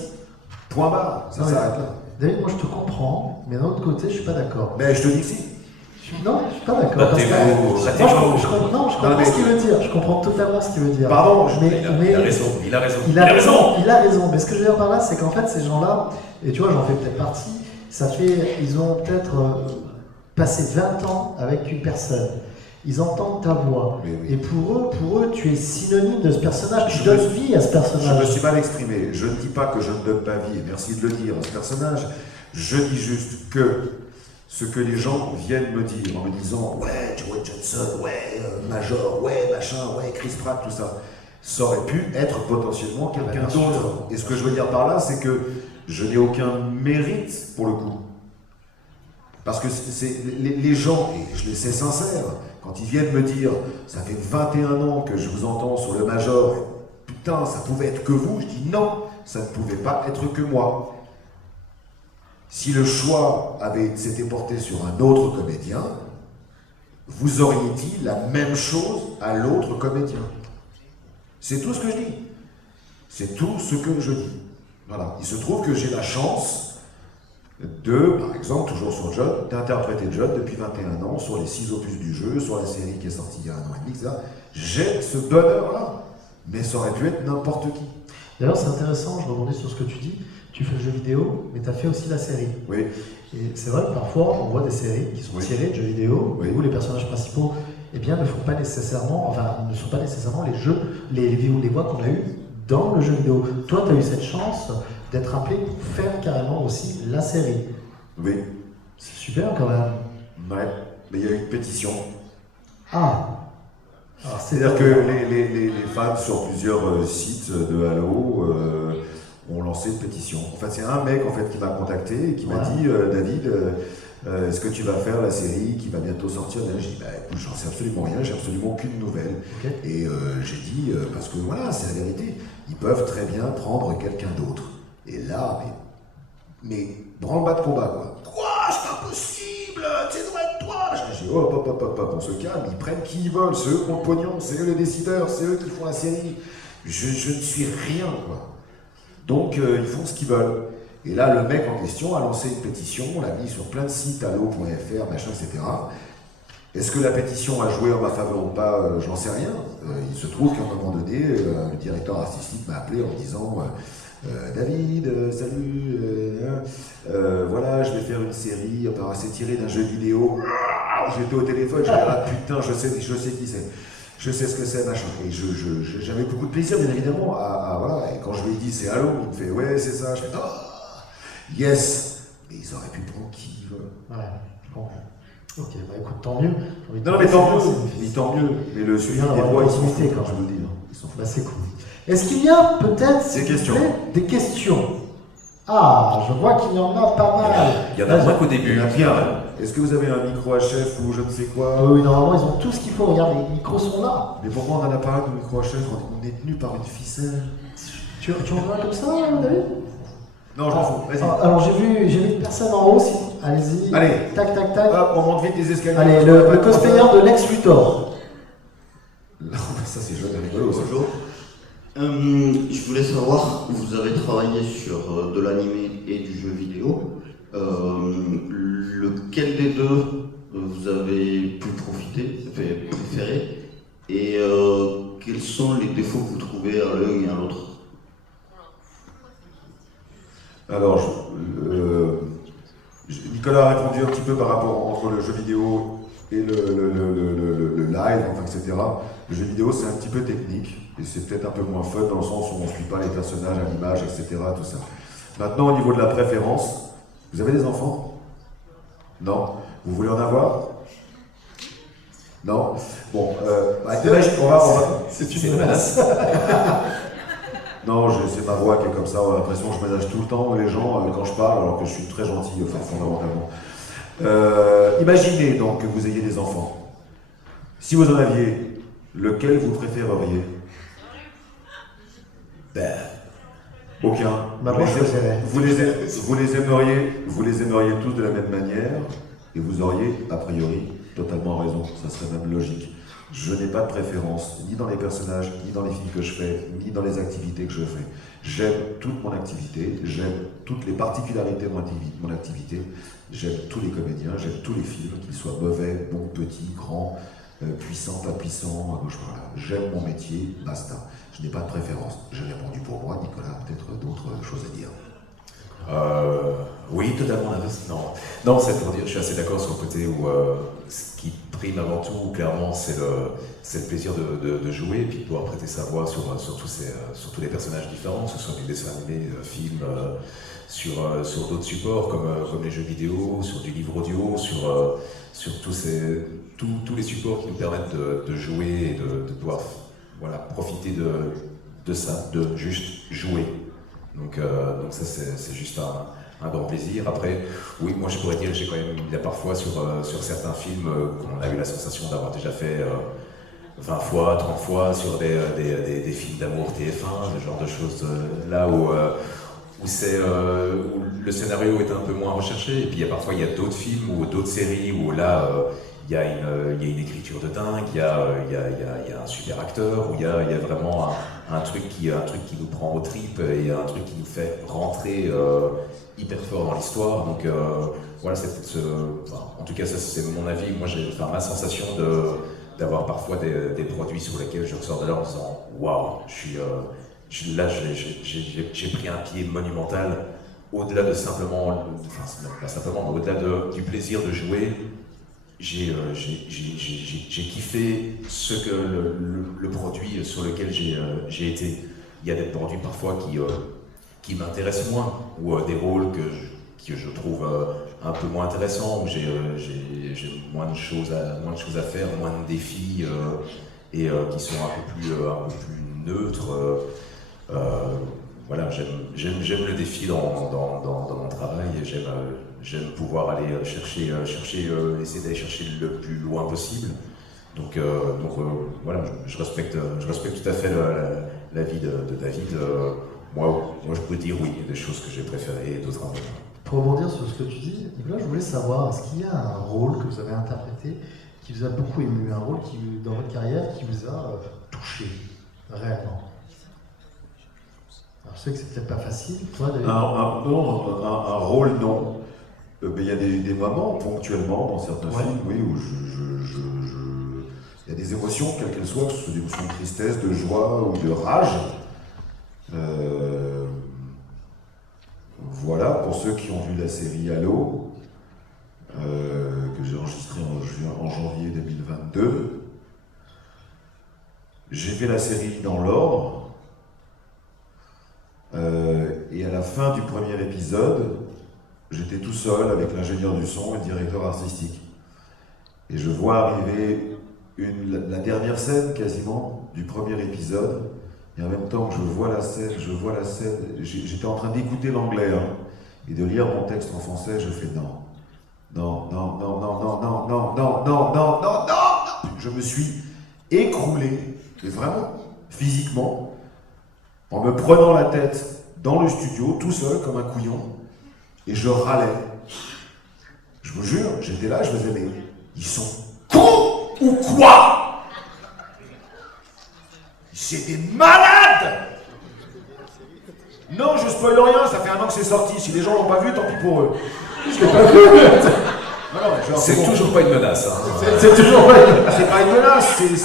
Point barre, ça s'arrête là. David, moi je te comprends, mais d'un autre côté, je suis pas d'accord. Mais je te dis que si. Non, je suis pas d'accord. Parce que je comprends ce qu'il veut dire. Je comprends totalement ce qu'il veut dire. Pardon, il a raison. Mais ce que je veux dire par là, c'est qu'en fait, ces gens-là, et tu vois, j'en fais peut-être partie, ils ont peut-être passé 20 ans avec une personne. Ils entendent ta voix. Oui. Et pour eux, tu es synonyme de ce personnage. Tu donnes vie à ce personnage. Je me suis mal exprimé. Je ne dis pas que je ne donne pas vie, et merci de le dire, à ce personnage. Je dis juste que ce que les gens viennent me dire en me disant « Ouais, Dwayne Johnson, ouais, Major, ouais, machin, ouais, Chris Pratt, tout ça », ça aurait pu être potentiellement quelqu'un d'autre. Et ce que je veux dire par là, c'est que je n'ai aucun mérite pour le coup. Parce que les gens, et je les sais sincères, quand ils viennent me dire « Ça fait 21 ans que je vous entends sur le Major, putain, ça pouvait être que vous », je dis « Non, ça ne pouvait pas être que moi ». Si le choix s'était porté sur un autre comédien, vous auriez dit la même chose à l'autre comédien. C'est tout ce que je dis. C'est tout ce que je dis. Voilà. Il se trouve que j'ai la chance par exemple, toujours sur John, d'interpréter John depuis 21 ans sur les 6 opus du jeu, sur la série qui est sortie il y a 1 an et demi, etc. J'ai ce bonheur-là. Mais ça aurait pu être n'importe qui. D'ailleurs, c'est intéressant, je rebondis sur ce que tu dis. Tu fais le jeu vidéo, mais tu as fait aussi la série. Oui. Et c'est vrai que parfois, on voit des séries qui sont tirées de jeux vidéo, où les personnages principaux ne sont pas nécessairement les voix qu'on a eues dans le jeu vidéo. Toi, tu as eu cette chance d'être appelé pour faire carrément aussi la série. Oui. C'est super quand même. Ouais, mais il y a eu une pétition. Ah. Alors, C'est-à-dire que les fans sur plusieurs sites de Halo ont lancé une pétition. En fait, c'est un mec en fait qui m'a contacté et qui m'a dit David, est-ce que tu vas faire la série qui va bientôt sortir? Là, j'ai dit bah écoute, j'en sais absolument rien, j'ai absolument aucune nouvelle. Okay. Et j'ai dit parce que voilà, c'est la vérité, ils peuvent très bien prendre quelqu'un d'autre. Et là, mais branle-bas de combat quoi. Quoi? C'est impossible, c'est doit être toi. J'ai dit hop, on se calme, ils prennent qui ils veulent, c'est eux qui ont le pognon, c'est eux les décideurs, c'est eux qui font la série. Je ne suis rien quoi. Donc ils font ce qu'ils veulent. Et là, le mec en question a lancé une pétition, on l'a mis sur plein de sites, allo.fr, machin, etc. Est-ce que la pétition a joué en ma faveur ou pas? J'en sais rien. Il se trouve qu'à un moment donné, le directeur artistique m'a appelé en me disant David, salut, voilà, je vais faire une série, c'est tiré d'un jeu vidéo. J'étais au téléphone, je dis ah putain, je sais qui c'est. Je sais ce que c'est, machin. Et j'avais beaucoup de plaisir, bien évidemment, voilà. Et quand je lui ai dit c'est Halo, il me fait ouais, c'est ça. Je fais oh, yes. Mais ils auraient pu prendre qui ils veulent. Ouais, je comprends. Ok, bah écoute, tant mieux. Non, mais tant mieux. Mais le suivi des voix, ils sont fous, quand je même. vous le dis. Ils sont fous. Bah c'est cool. Est-ce qu'il y a peut-être des questions? Ah, je vois qu'il y en a pas mal. Il y en a moins qu'au début. Il y en a bien. Est-ce que vous avez un micro HF ou je ne sais quoi? Oui, normalement, ils ont tout ce qu'il faut. Regarde, les micros sont là. Mais pourquoi on en a pas un de micro HF? On est tenu par une ficelle. Tu en veux un comme ça, David? Non, je m'en fous. Vas-y. Alors, j'ai vu une personne en haut. Allez-y. Allez. Tac, tac, tac. Hop, on monte vite les escaliers. Allez, le cosplayer de Lex Luthor. Non, ça c'est joli, rigolo. Bonjour. Je voulais savoir, vous avez travaillé sur de l'animé et du jeu vidéo. Lequel des deux vous avez pu préféré et quels sont les défauts que vous trouvez à l'un et à l'autre? Alors, Nicolas a répondu un petit peu par rapport entre le jeu vidéo et le live, enfin, etc. Le jeu vidéo, c'est un petit peu technique, et c'est peut-être un peu moins fun dans le sens où on ne suit pas les personnages à l'image, etc. Tout ça. Maintenant, au niveau de la préférence, vous avez des enfants? Non? Vous voulez en avoir? Non? Bon, imagine, on va... C'est une menace. Non, c'est ma voix qui est comme ça, on a l'impression que je ménage tout le temps les gens quand je parle, alors que je suis très gentil, enfin, fondamentalement. Imaginez donc que vous ayez des enfants. Si vous en aviez, lequel vous préféreriez? Ben, aucun. Vous les aimeriez tous de la même manière, et vous auriez, a priori, totalement raison. Ça serait même logique. Je n'ai pas de préférence, ni dans les personnages, ni dans les films que je fais, ni dans les activités que je fais. J'aime toute mon activité, j'aime toutes les particularités de mon activité, j'aime tous les comédiens, j'aime tous les films, qu'ils soient mauvais, bons, petits, grands, puissants, pas puissants, à gauche, voilà. J'aime mon métier, basta. Je n'ai pas de préférence. J'ai répondu pour moi, Nicolas a peut-être d'autres choses à dire. Oui, totalement l'inverse. Non, c'est pour dire, je suis assez d'accord sur le côté où ce qui prime avant tout, clairement, c'est le plaisir de jouer et puis de pouvoir prêter sa voix sur tous les personnages différents, que ce soit du dessin animé, film, sur d'autres supports comme les jeux vidéo, sur du livre audio, sur tous les supports qui nous permettent de jouer et de pouvoir profiter de ça, de juste jouer. Donc ça c'est juste un grand plaisir. Après, oui, moi je pourrais dire que il y a parfois sur certains films qu'on a eu la sensation d'avoir déjà fait 20 fois, 30 fois sur des films d'amour TF1, ce genre de choses là où le scénario est un peu moins recherché. Et puis parfois il y a d'autres films ou d'autres séries où là il y a une écriture de dingue, il y a un super acteur, où il y a vraiment un truc qui nous prend aux tripes et un truc qui nous fait rentrer hyper fort dans l'histoire. Donc voilà, en tout cas ça c'est mon avis. Moi ma sensation d'avoir parfois des produits sur lesquels je ressors de là en disant waouh, j'ai pris un pied monumental au-delà de simplement, pas simplement, mais au-delà du plaisir de jouer. J'ai kiffé ce que le produit sur lequel j'ai été. Il y a des produits parfois qui m'intéressent moins, ou des rôles que je trouve un peu moins intéressants, où j'ai moins de choses à faire, moins de défis, et qui sont un peu plus neutres. Voilà, j'aime le défi dans mon travail, et j'aime pouvoir aller essayer d'aller chercher le plus loin possible. Donc voilà, je respecte tout à fait l'avis de David. Moi, je peux dire oui, il y a des choses que j'ai préférées et d'autres un peu moins. Pour rebondir sur ce que tu dis, Nicolas, je voulais savoir, est-ce qu'il y a un rôle que vous avez interprété qui vous a beaucoup ému, un rôle qui, dans votre carrière qui vous a touché réellement? Alors, je sais que c'est peut-être pas facile, toi, David. Non, un rôle, non. Mais il y a des moments, ponctuellement, dans certains films, oui, où il y a des émotions, quelles qu'elles soient, que ce soit des émotions de tristesse, de joie ou de rage. Voilà, pour ceux qui ont vu la série Halo, que j'ai enregistrée en janvier 2022, j'ai fait la série dans l'ordre, et à la fin du premier épisode, j'étais tout seul avec l'ingénieur du son et le directeur artistique. Et je vois arriver la dernière scène quasiment du premier épisode, et en même temps que je vois la scène, j'étais en train d'écouter l'anglais et de lire mon texte en français, je fais non. Je me suis écroulé, mais vraiment, physiquement, en me prenant la tête dans le studio, tout seul, comme un couillon, et je râlais. Je vous jure, j'étais là, je me disais, mais ils sont cons ou quoi? C'est des malades! Non, je spoil rien, ça fait un an que c'est sorti. Si les gens l'ont pas vu, tant pis pour eux. Je l'ai pas vu. C'est toujours pas une menace. C'est toujours vrai. C'est pas une menace, je dis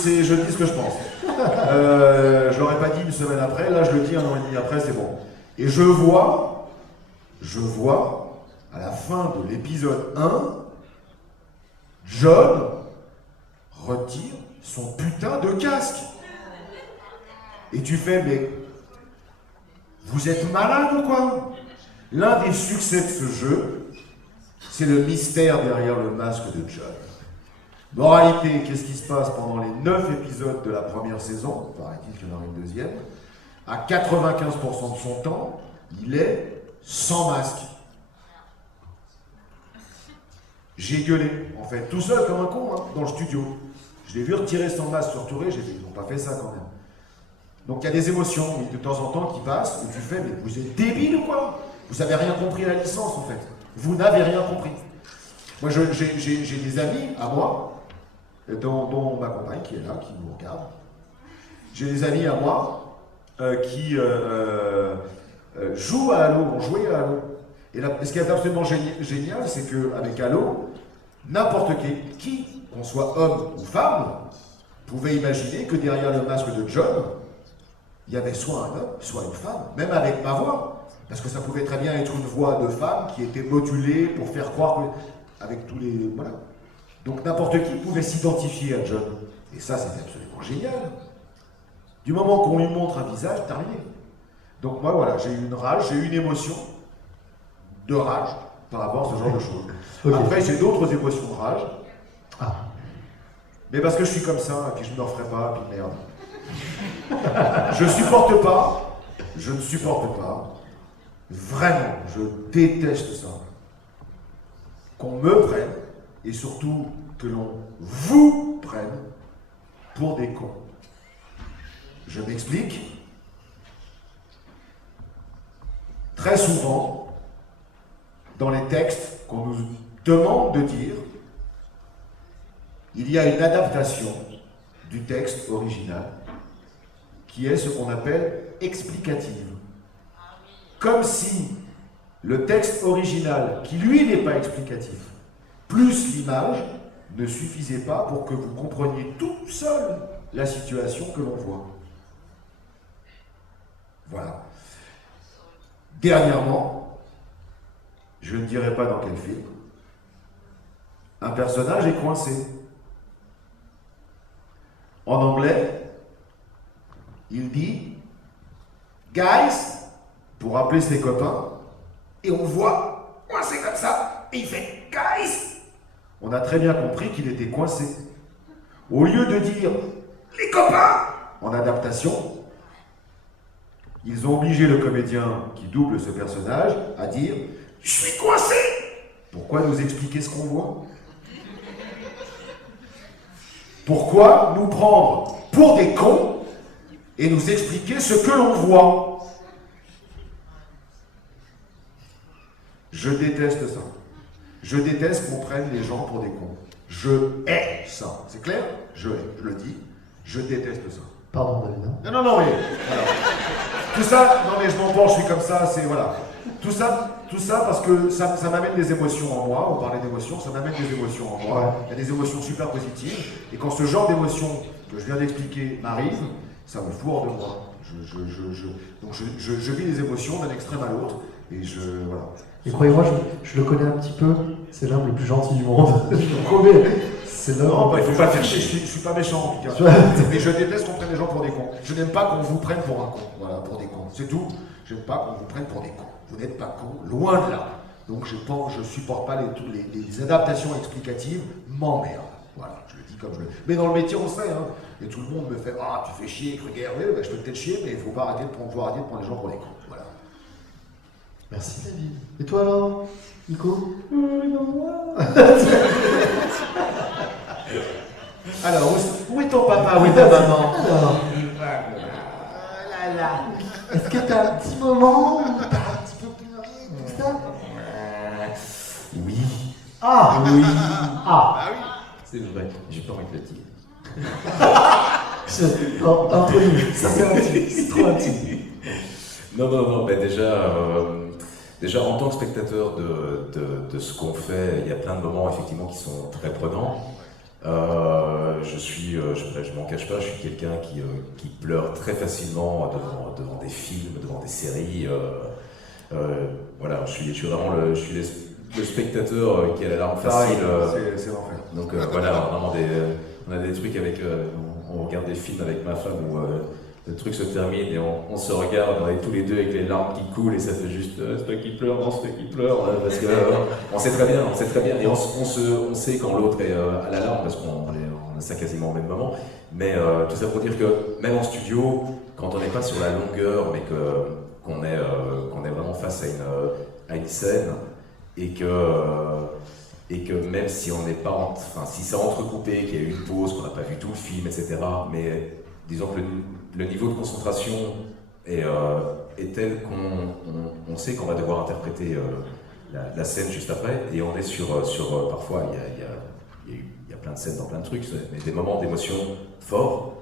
ce que je pense. Je l'aurais pas dit une semaine après, là je le dis un an et demi après, c'est bon. Et je vois, à la fin de l'épisode 1, John retire son putain de casque. Et tu fais, mais vous êtes malade ou quoi? L'un des succès de ce jeu, c'est le mystère derrière le masque de John. Moralité, qu'est-ce qui se passe pendant les 9 épisodes de la première saison? Paraît-il qu'il y en aura une deuxième. À 95% de son temps, il est sans masque. J'ai gueulé, en fait, tout seul comme un con, dans le studio. Je l'ai vu retirer son masque sur Touré, j'ai dit, ils n'ont pas fait ça quand même. Donc il y a des émotions, de temps en temps, qui passent, où tu fais, mais vous êtes débile ou quoi? Vous n'avez rien compris à la licence, en fait. Vous n'avez rien compris. Moi, j'ai des amis à moi, dont ma compagne qui est là, qui nous regarde. J'ai des amis à moi qui jouent à Halo, ont joué à Halo. Et là, ce qui est absolument génial, c'est qu'avec Halo, n'importe qui, qu'on soit homme ou femme, pouvait imaginer que derrière le masque de John, il y avait soit un homme, soit une femme, même avec ma voix. Parce que ça pouvait très bien être une voix de femme qui était modulée pour faire croire que... Avec tous les... Voilà. Donc n'importe qui pouvait s'identifier à John. Et ça, c'était absolument génial. Du moment qu'on lui montre un visage, terminé. Donc moi, voilà, j'ai eu une rage, j'ai eu une émotion de rage par rapport à ce genre de choses. Okay. Après, j'ai d'autres émotions de rage. Ah. Mais parce que je suis comme ça, et puis je ne me referai pas, puis merde. Je ne supporte pas, vraiment, je déteste ça, qu'on me prenne, et surtout que l'on vous prenne pour des cons. Je m'explique. Très souvent, dans les textes qu'on nous demande de dire, il y a une adaptation du texte original qui est ce qu'on appelle explicative. Comme si le texte original, qui lui n'est pas explicatif, plus l'image, ne suffisait pas pour que vous compreniez tout seul la situation que l'on voit. Voilà. Dernièrement, je ne dirai pas dans quel film, un personnage est coincé. En anglais, il dit « Guys », pour appeler ses copains, et on le voit coincé comme ça. et il fait guys. On a très bien compris qu'il était coincé. Au lieu de dire les copains en adaptation, ils ont obligé le comédien qui double ce personnage à dire je suis coincé. Pourquoi nous expliquer ce qu'on voit? Pourquoi nous prendre pour des cons et nous expliquer ce que l'on voit? Je déteste ça. Je déteste qu'on prenne les gens pour des cons. Je hais ça. C'est clair? Je hais, je le dis. Je déteste ça. Pardon, David. Hein. Non, mais voilà. Tout ça, non mais je m'en penche, je suis comme ça, c'est voilà. Tout ça parce que ça m'amène des émotions en moi. On parlait d'émotions, ça m'amène des émotions en moi. Il y a des émotions super positives. Et quand ce genre d'émotions que je viens d'expliquer m'arrive, ça me fout hors de moi. Donc je vis les émotions d'un extrême à l'autre. Et voilà. Et croyez-moi, je le connais un petit peu. C'est l'homme le plus gentil du monde. Je vous promets. C'est l'homme. Non, il faut pas faire chier. Je suis pas méchant en tout cas. Mais je déteste qu'on prenne les gens pour des cons. Je n'aime pas qu'on vous prenne pour un con. Voilà, pour des cons. C'est tout. J'aime pas qu'on vous prenne pour des cons. Vous n'êtes pas cons, loin de là. Donc je supporte pas les adaptations explicatives, m'emmerdent. Voilà, je le dis comme je le. Mais dans le métier, on sait, hein. Et tout le monde me fait ah, tu fais chier, Kruger. Oui, ben, je peux peut-être chier, mais il faut arrêter de prendre les gens pour des cons. Voilà. Merci David. Et toi alors, Nico? Non, moi. Alors, où est ton papa? Où est ta maman? Alors. Est-ce que t'as un petit moment où t'as un petit peu pleuré, tout ça? Oui. Ah Oui. Ah C'est vrai, j'ai pas envie de le dire. Entre nous, ça c'est intime, c'est trop intime. Non, ben déjà en tant que spectateur de ce qu'on fait, il y a plein de moments effectivement qui sont très prenants. Je m'en cache pas, je suis quelqu'un qui pleure très facilement devant des films, devant des séries. Voilà, je suis vraiment le spectateur qui a la larme facile. C'est l'enfer. Donc voilà, vraiment on a des trucs avec, on regarde des films avec ma femme où le truc se termine et on se regarde, on est tous les deux avec les larmes qui coulent et ça fait juste c'est toi qui pleure, non c'est toi qui pleure, parce que on sait très bien et on sait quand l'autre est à la larme parce qu'on a ça quasiment au même moment, mais tout ça pour dire que même en studio, quand on n'est pas sur la longueur mais qu'on est vraiment face à une scène et que même si on n'est pas, si c'est entrecoupé, qu'il y a eu une pause, qu'on n'a pas vu tout le film, etc., mais disons que le niveau de concentration est tel qu'on sait qu'on va devoir interpréter la scène juste après, et on est sur parfois, il y a plein de scènes dans plein de trucs, mais des moments d'émotion forts,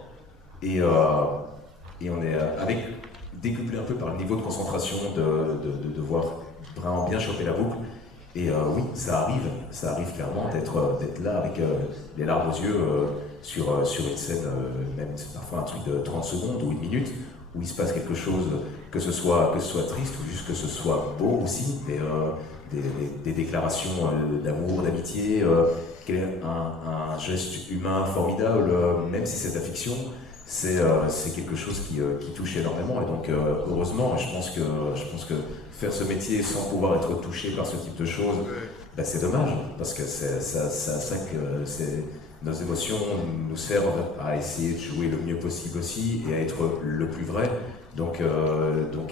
et on est décuplé un peu par le niveau de concentration de devoir vraiment bien choper la boucle. Et oui, ça arrive clairement d'être là avec les larmes aux yeux sur une scène, même parfois un truc de 30 secondes ou une minute, où il se passe quelque chose, que ce soit triste ou juste que ce soit beau aussi, des déclarations d'amour, d'amitié, un geste humain formidable, même si c'est de la fiction, c'est quelque chose qui touche énormément. Et donc heureusement, je pense que faire ce métier sans pouvoir être touché par ce type de choses, ben c'est dommage, parce que c'est ça que nos émotions nous servent à essayer de jouer le mieux possible aussi et à être le plus vrai. Donc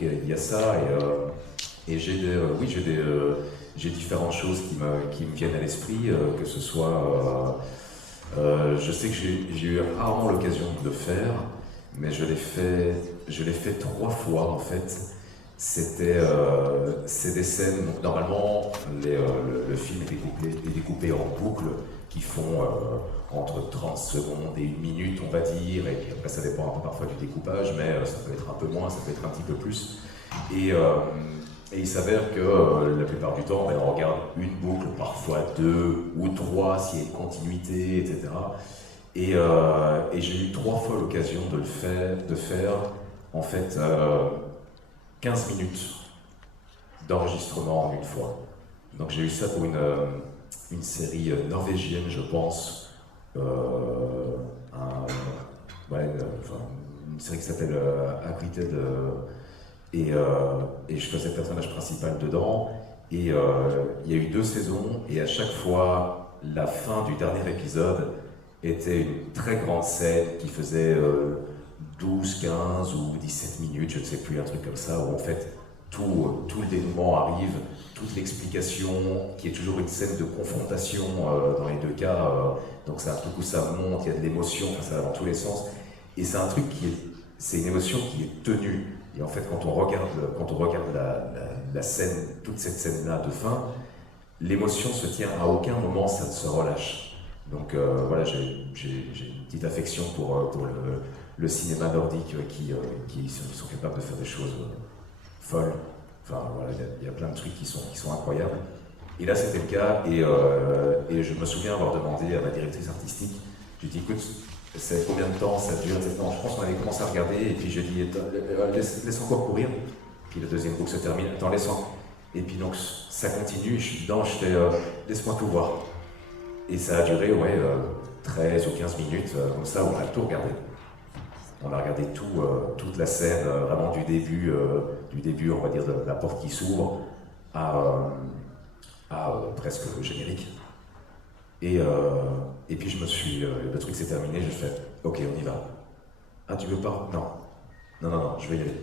il y a ça, et j'ai différentes choses qui me viennent à l'esprit, que ce soit je sais que j'ai eu rarement l'occasion de le faire, mais je l'ai fait 3 fois en fait. C'est des scènes, donc normalement le film est découpé en boucles qui font entre 30 secondes et 1 minute on va dire, et puis après ça dépend un peu parfois du découpage, mais ça peut être un peu moins, ça peut être un petit peu plus. Et il s'avère que la plupart du temps, on regarde une boucle, parfois 2 ou 3 s'il y a une continuité, etc. Et j'ai eu 3 fois l'occasion de faire en fait 15 minutes d'enregistrement en une fois. Donc j'ai eu ça pour une série norvégienne, je pense, une série qui s'appelle Acquitted, et je faisais le personnage principal dedans, Et il y a eu 2 saisons, et à chaque fois, la fin du dernier épisode était une très grande scène qui faisait 12, 15 ou 17 minutes, je ne sais plus, un truc comme ça, où en fait tout le dénouement arrive, toute l'explication, qui est toujours une scène de confrontation dans les 2 cas, donc c'est un truc où ça monte, il y a de l'émotion, enfin, ça va dans tous les sens, et c'est un truc c'est une émotion qui est tenue, et en fait quand on regarde la scène, toute cette scène-là de fin, l'émotion se tient, à aucun moment ça ne se relâche. Donc voilà, j'ai une petite affection pour le cinéma nordique qui sont capables de faire des choses folles. Enfin voilà, il y a plein de trucs qui sont incroyables. Et là c'était le cas, et je me souviens avoir demandé à ma directrice artistique, j'ai dit écoute, c'est combien de temps ça dure? Non, je pense qu'on avait commencé à regarder, et puis j'ai dit laisse encore courir. Puis le deuxième boucle se termine, attends, laisse encore. Et puis donc ça continue, je suis dedans, je fais laisse-moi tout voir. Et ça a duré 13 ou 15 minutes, comme ça, où on a tout regardé. On a regardé toute la scène, vraiment du début, on va dire, de la porte qui s'ouvre à presque le générique. Et puis le truc s'est terminé, j'ai fait ok, on y va. Ah, tu veux pas? Non, je vais y aller.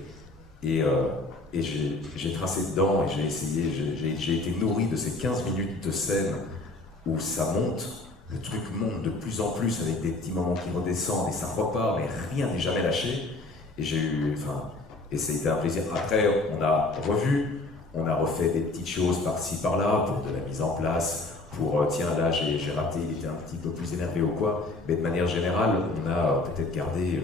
Et j'ai tracé dedans, et j'ai essayé, j'ai été nourri de ces 15 minutes de scène où ça monte, le truc monte de plus en plus avec des petits moments qui redescendent, et ça repart, mais rien n'est jamais lâché. Et et c'était un plaisir. Après, on a refait des petites choses par-ci par-là pour de la mise en place, pour tiens là j'ai raté, il était un petit peu plus énervé ou quoi, mais de manière générale, on a peut-être gardé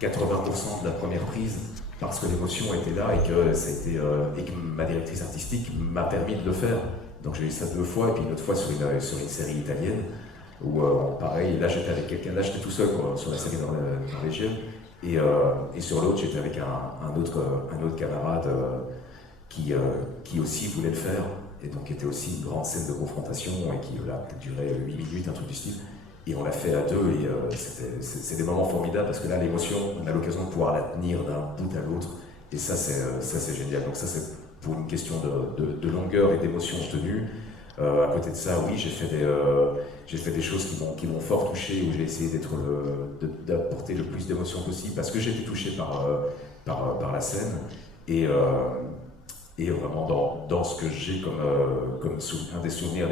80% de la première prise parce que l'émotion était là, et que ma directrice artistique m'a permis de le faire. Donc j'ai eu ça 2 fois, et puis une autre fois sur une série italienne, où pareil, là j'étais avec quelqu'un, là j'étais tout seul sur la série norvégienne, et sur l'autre j'étais avec un autre camarade qui aussi voulait le faire, et donc était aussi une grande scène de confrontation, et qui là peut-être durait 8 minutes, un truc du style, et on l'a fait à 2, et c'est des moments formidables, parce que là l'émotion, on a l'occasion de pouvoir la tenir d'un bout à l'autre, et ça c'est génial. Donc ça c'est pour une question de longueur et d'émotion tenue. À côté de ça, oui, j'ai fait des choses qui m'ont fort touché, où j'ai essayé d'apporter le plus d'émotion possible, parce que j'ai été touché par la scène, et vraiment dans ce que j'ai comme un des souvenirs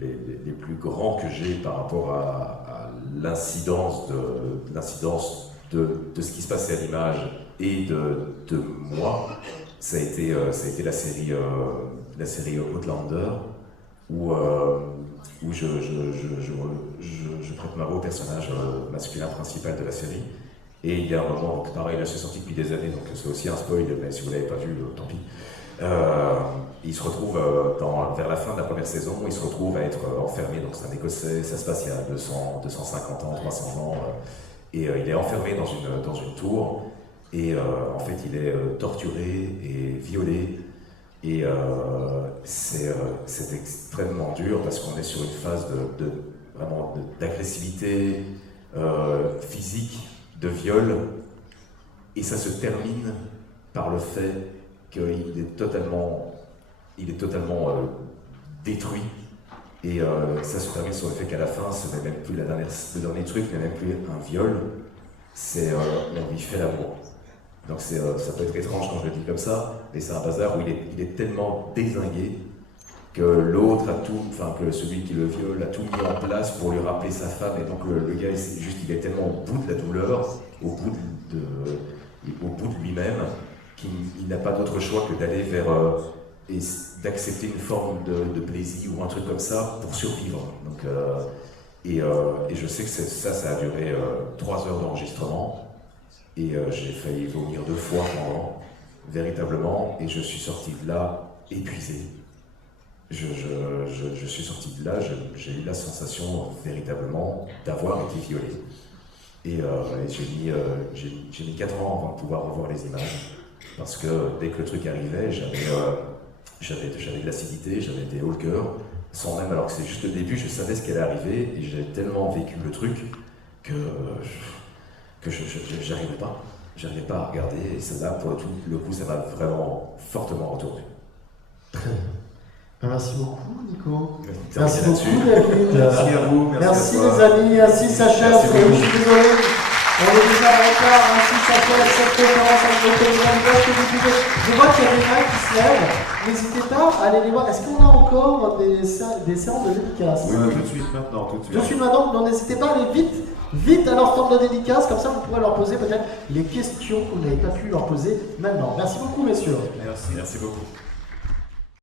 les plus grands que j'ai par rapport à l'incidence de ce qui se passait à l'image et de moi. Ça a été la série Outlander, où je prête ma voix au personnage masculin principal de la série. Et il y a un moment, donc pareil, là c'est sorti depuis des années, donc c'est aussi un spoil, mais si vous ne l'avez pas vu, tant pis. Il se retrouve, vers la fin de la première saison, il se retrouve à être enfermé, donc c'est un Écossais, ça se passe il y a 250 ans, 300 ans, et il est enfermé dans une tour, et en fait il est torturé et violé, et c'est extrêmement dur, parce qu'on est sur une phase vraiment d'agressivité physique, de viol, et ça se termine par le fait qu'il est totalement détruit, et ça se termine sur le fait qu'à la fin, ce n'est même plus le dernier truc, n'est même plus un viol, c'est on lui fait l'amour. Donc ça peut être étrange quand je le dis comme ça, mais c'est un bazar où il est tellement dézingué que l'autre que celui qui le viole a tout mis en place pour lui rappeler sa femme, et donc le gars il est tellement au bout de la douleur, au bout de lui-même, qu'il n'a pas d'autre choix que d'aller vers et d'accepter une forme de plaisir ou un truc comme ça pour survivre. Donc, et je sais que ça a duré 3 heures d'enregistrement, et j'ai failli vomir 2 fois pendant, véritablement, et je suis sorti de là épuisé. Je suis sorti de là, j'ai eu la sensation véritablement d'avoir été violé. Et j'ai mis 4 ans avant de pouvoir revoir les images, parce que dès que le truc arrivait, j'avais de l'acidité, j'avais des hauts le cœur, sans même, alors que c'est juste le début, je savais ce qui allait arriver, et j'ai tellement vécu le truc que j'arrivais pas à regarder, et ça, là, pour le coup, ça m'a vraiment fortement retourné. Très bien. Merci beaucoup, Nico. Terminer Merci là-dessus. beaucoup, David. Merci à vous, Merci à toi. les amis, ainsi s'achève, Merci je beaucoup. suis désolé, on est déjà en retard, ainsi s'achève cette conférence avec le président que vous pouvez. Je vois qu'il y a des mains qui se lèvent, n'hésitez pas à aller les voir. Est-ce qu'on a encore des séances de dédicaces? Oui, tout de suite maintenant, tout de suite. Je suis maintenant, donc n'hésitez pas à aller vite à leur stand de dédicace, comme ça vous pourrez leur poser peut-être les questions que vous n'avez pas pu leur poser maintenant. Merci beaucoup messieurs. Merci. Merci beaucoup.